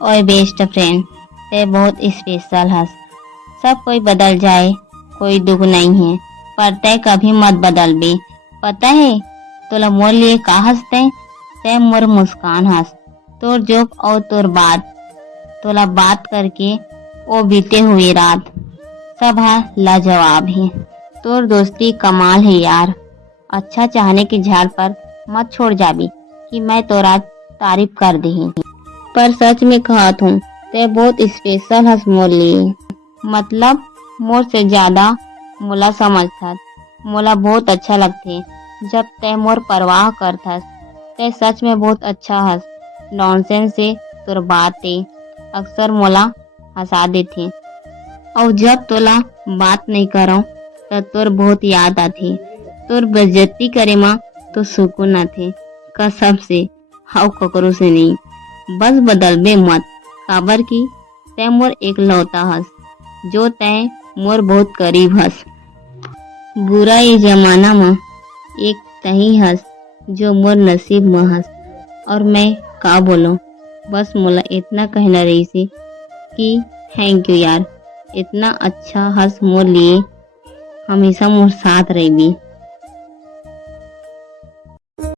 ओए best friend, ते बहुत स्पेशल हस। सब कोई बदल जाए, कोई दुख नहीं है, पर ते कभी मत बदल बे। पता है तोला मोर लिए का हंसते? ते मोर मुस्कान हंस, तोर जोक और तोर बात, तोला बात करके ओ बीते हुए रात सब है लाजवाब है। तोर दोस्ती कमाल है यार। अच्छा चाहने की झाड़ पर मत छोड़ जाबी कि मैं तोरा तारीफ कर दी। पर सच में कहत हूँ, ते बहुत स्पेशल हस मोर लिए। मतलब मोर से ज्यादा मोला समझथस। मोला बहुत अच्छा लगथे जब ते मोर परवाह करथस। ते सच में बहुत अच्छा हस। नॉनसेंस से तोर बातें अक्सर मोला हंसा देथे। और जब तोला बात नहीं करो तो तोर बहुत याद आथे। तोर बेइज्जती करे मा तो सुकून आथे। कसम से हाउ ककरो से नहीं। बस बदलबे मत, काबर की तै मोर एकलौता हस, जो तै मोर बहुत करीब हस। बुरा ये जमाना में एक तही हस जो मोर नसीब में हस। और मैं का बोलूं, बस मोला इतना कहना रही सी कि थैंक यू यार। इतना अच्छा हस मोर लिए, हमेशा मोर साथ रही।